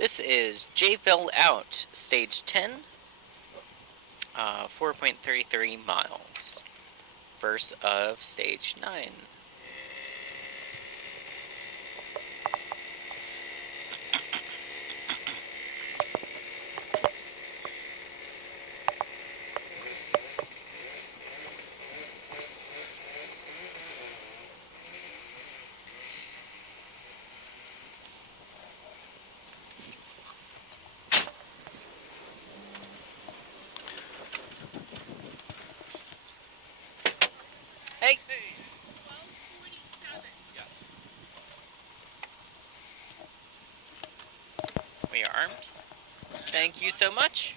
This is Jayville Out, Stage 10, 4.33 miles, verse of Stage 9. Hey! 12:47. Yes. We are armed. Thank you so much.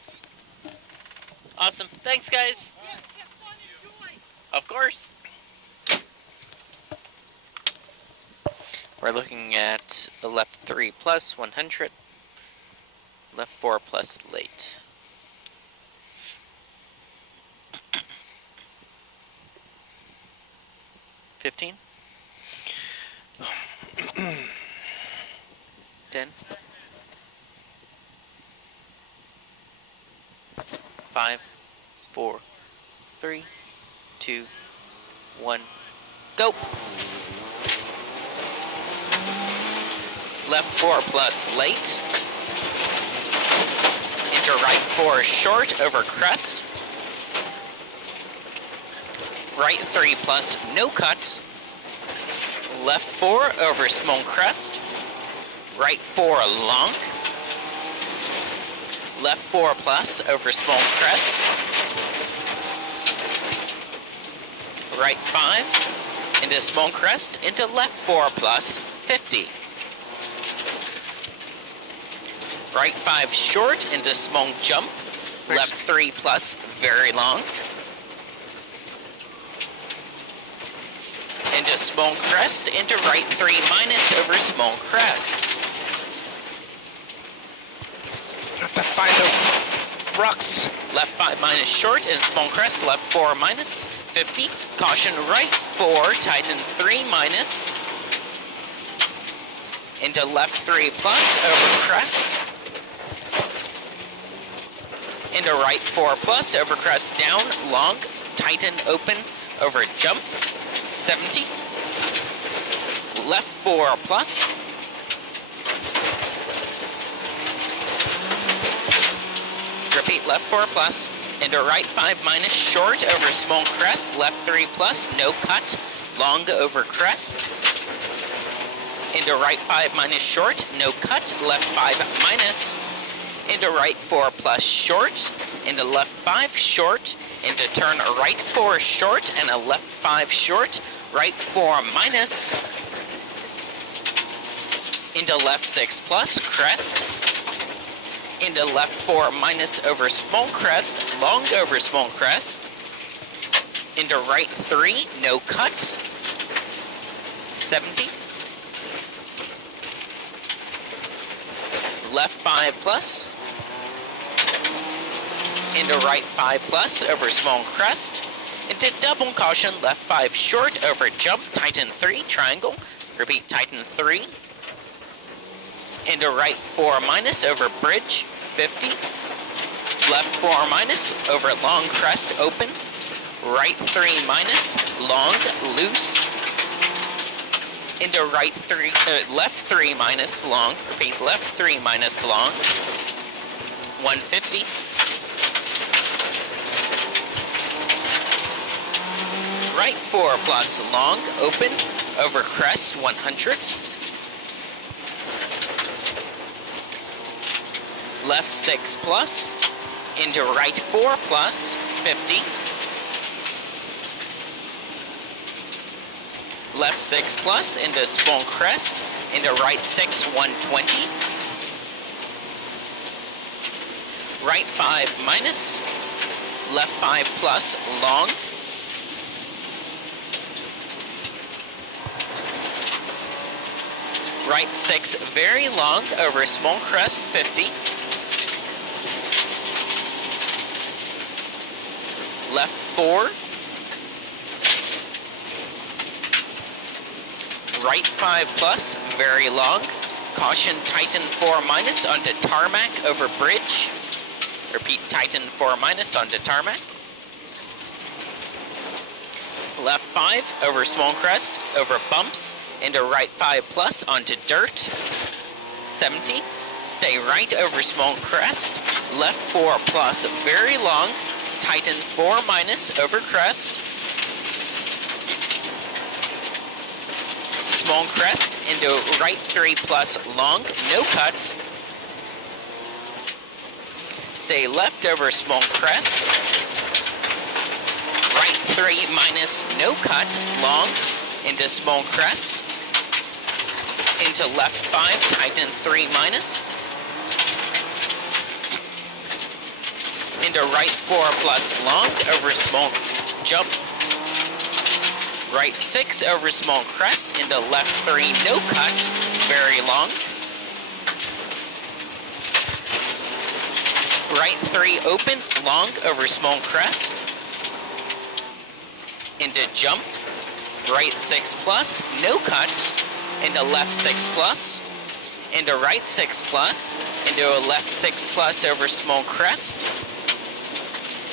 Awesome. Thanks, guys. Have fun, enjoy. Of course. We're looking at a left 3 plus 100, left 4 plus late. $15. 10. 5, 4, 3, 2, 1, go! Left 4 plus late. Into right 4 short over crest. Right 3 plus no cut. Left 4 over small crest. Right 4 long. Left 4 plus over small crest. Right 5 into small crest into left 4 plus 50. Right 5 short into small jump. Left 3 plus very long. Into small crest into right 3 minus over small crest. Have to find the rocks. Left 5 minus short and small crest. Left 4 minus 50. Caution right 4 tighten 3 minus. Into left 3 plus over crest. Into right 4 plus over crest down long. Tighten open over jump. 70. Left 4 plus. Repeat, left 4 plus. Into right 5 minus short over small crest. Left 3 plus, no cut. Long over crest. Into right 5 minus short, no cut. Left 5 minus. Into right 4 plus short. Into left 5 short. Into turn right 4 short and a left 5 short, right 4 minus, into left 6 plus, crest, into left 4 minus over small crest, long over small crest, into right 3, no cut, 70, left 5 plus, into right 5 plus over small crest, into double caution left 5 short over jump, tighten 3, triangle, repeat tighten 3, into right 4 minus over bridge, 50, left 4 minus over long crest open, right 3 minus, long, loose, into right 3, left 3 minus long, repeat left 3 minus long, 150, right 4 plus long, open, over crest, 100. Left 6 plus, into right 4 plus, 50. Left 6 plus, into small crest, into right 6, 120. Right 5 minus, left 5 plus, long. Right 6 very long over small crest 50. Left 4. Right 5 plus very long. Caution, tighten 4- onto tarmac over bridge. Repeat, tighten 4- onto tarmac. Left 5 over small crest, over bumps, into right 5+ onto dirt. 70. Stay right over small crest, left 4+, very long, tighten 4- over crest. Small crest into right 3+ long, no cut. Stay left over small crest. Right 3- no cut, long, into small crest. Into left 5, tighten 3-. Into right 4+ long, over small jump. Right 6 over small crest, into left 3, no cut, very long. Right 3 open, long over small crest. Into jump. Right 6+, no cut, into left 6+, into right 6+, into a left 6+ over small crest.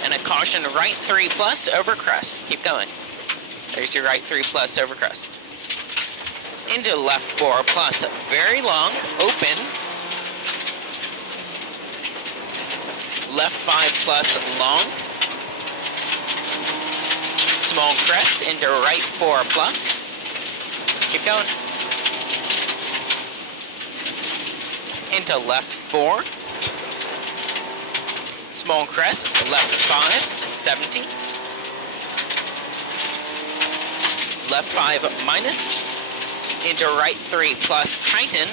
And a caution right 3+ over crest. Keep going. There's your right 3+ over crest. Into left 4+, very long, open. Left 5+ long. Small crest into right 4+. Keep going. Into left 4. Small crest, left 5, 70. Left 5-, into right 3+, tighten.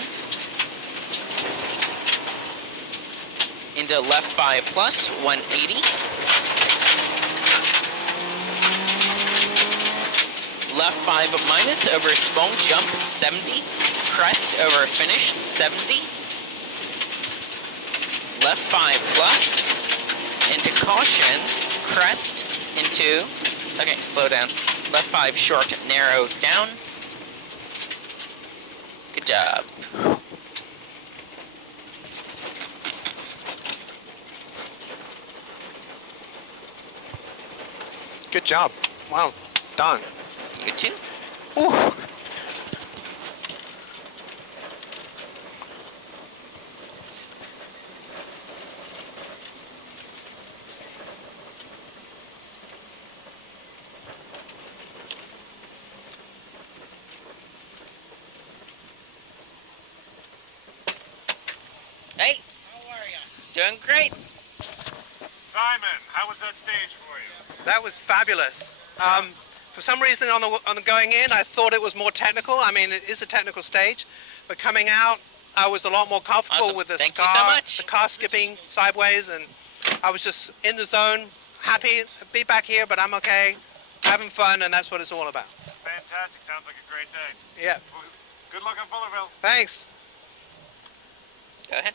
Into left 5+, 180. Left 5- over small jump, 70. Crest over finish, 70. Left 5+, into caution, crest, into, okay, slow down. Left 5 short, narrow, down. Good job. Good job. Well done. You too. Ooh. Hey. How are ya? Doing great. Simon, how was that stage for you? That was fabulous. For some reason on the going in, I thought it was more technical. I mean, it is a technical stage, but coming out, I was a lot more comfortable Awesome. with the Thank you so much. the car skipping sideways, and I was just in the zone, happy to be back here, but I'm okay, having fun, and that's what it's all about. Fantastic. Sounds like a great day. Yeah, Well, good luck on Fullerville. thanks. Go ahead.